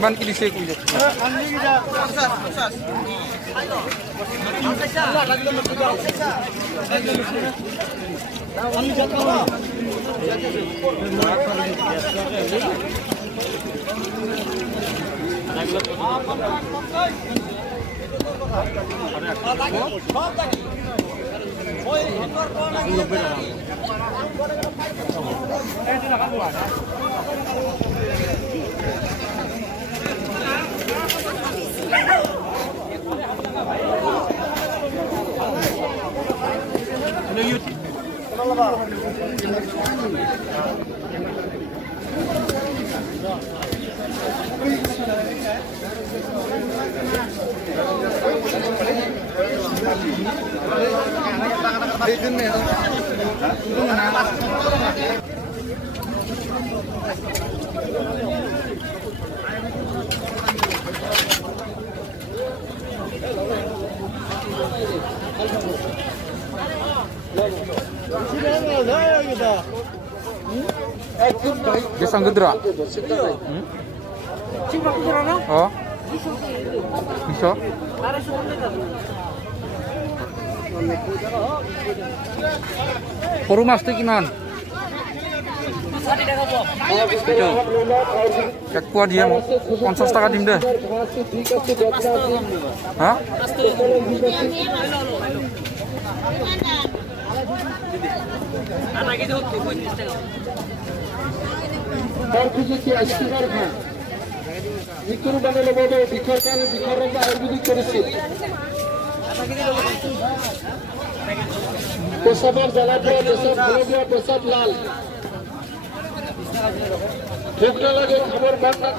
Ban ki dise kuwi. Gesang gedra. Oh. Bisa. Poru mas kiman. Kek kuah dia mau 50 টাকা দিম দে হ্যাঁ পেশাবার জ্বালা দেওয়া পেশাব ভুলে দেওয়া পেশাব লাল ভোগ না লাগে খবর বাদ না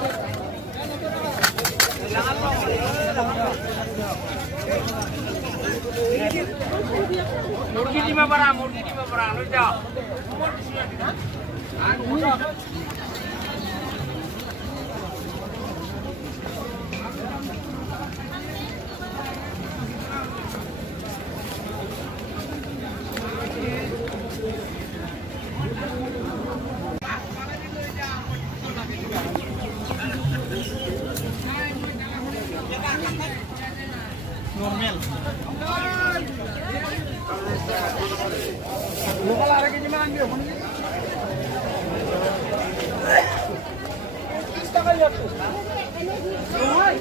মুরগি দিবা পারা লই যাও normal. Lokal ada ke mana dia? Kita kan lihat tuh. Hai.